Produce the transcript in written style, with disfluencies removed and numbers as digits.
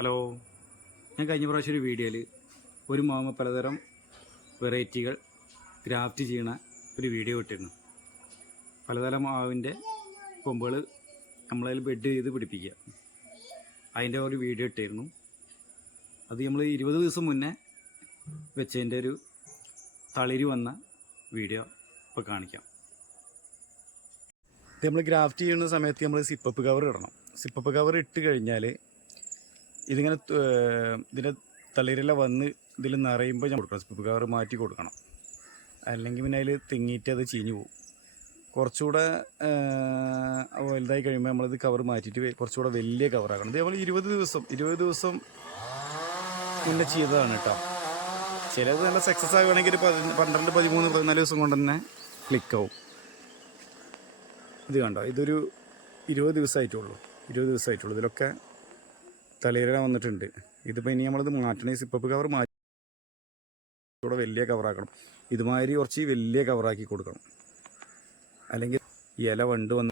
Hello, ഞാൻ കഴിഞ്ഞ പ്രാവശ്യം ഒരു വീഡിയോയിൽ ഒരു മാവ് പലതരം വെറൈറ്റികൾ ഗ്രാഫ്റ്റ് ചെയ്യണ ഒരു വീഡിയോ ഇട്ടിരുന്നു. പലതരം മാവിൻ്റെ കൊമ്പുകൾ നമ്മളതിൽ ബെഡ് ചെയ്ത് പിടിപ്പിക്കുക, അതിൻ്റെ ഒരു വീഡിയോ ഇട്ടിരുന്നു. അത് നമ്മൾ 20 ദിവസം മുന്നേ വെച്ചതിൻ്റെ ഒരു തളിര് വന്ന വീഡിയോ ഇപ്പോൾ കാണിക്കാം. ഇത് നമ്മൾ ഗ്രാഫ്റ്റ് ചെയ്യുന്ന സമയത്ത് നമ്മൾ സിപ്പപ്പ് കവർ ഇടണം. സിപ്പപ്പ് കവർ ഇട്ട് കഴിഞ്ഞാൽ ഇതിങ്ങനെ ഇതിൻ്റെ തളിരെല്ലാം വന്ന് ഇതിൽ നിറയുമ്പോൾ ഞാൻ കൊടുക്കണം. സിപ്പപ്പ് കവർ മാറ്റി കൊടുക്കണം, അല്ലെങ്കിൽ പിന്നെ അതിൽ തെങ്ങിയിട്ട് അത് ചീഞ്ഞു പോകും. കുറച്ചുകൂടെ വലുതായി കഴിയുമ്പോൾ നമ്മളിത് കവർ മാറ്റിയിട്ട് കുറച്ചുകൂടെ വലിയ കവറാക്കണം. ഇത് നമ്മൾ 20 ദിവസം മുന്നേ ചെയ്തതാണ് കേട്ടോ. ചിലത് നല്ല സക്സസ് ആകുകയാണെങ്കിൽ ഒരു 12, 13, 14 ദിവസം കൊണ്ട് തന്നെ ക്ലിക്കാവും. ഇത് കണ്ടോ, ഇതൊരു 20 ദിവസമായിട്ടുള്ളൂ. ഇതിലൊക്കെ തളിര വന്നിട്ടുണ്ട്. ഇതിപ്പോൾ ഇനി നമ്മളിത് മാറ്റണേ, സിപ്പപ്പ് കവർ മാറ്റി കൂടെ വലിയ കവറാക്കണം. ഇതുമാതിരി കുറച്ച് വലിയ കവറാക്കി കൊടുക്കണം, അല്ലെങ്കിൽ ഇല വണ്ട് വന്ന്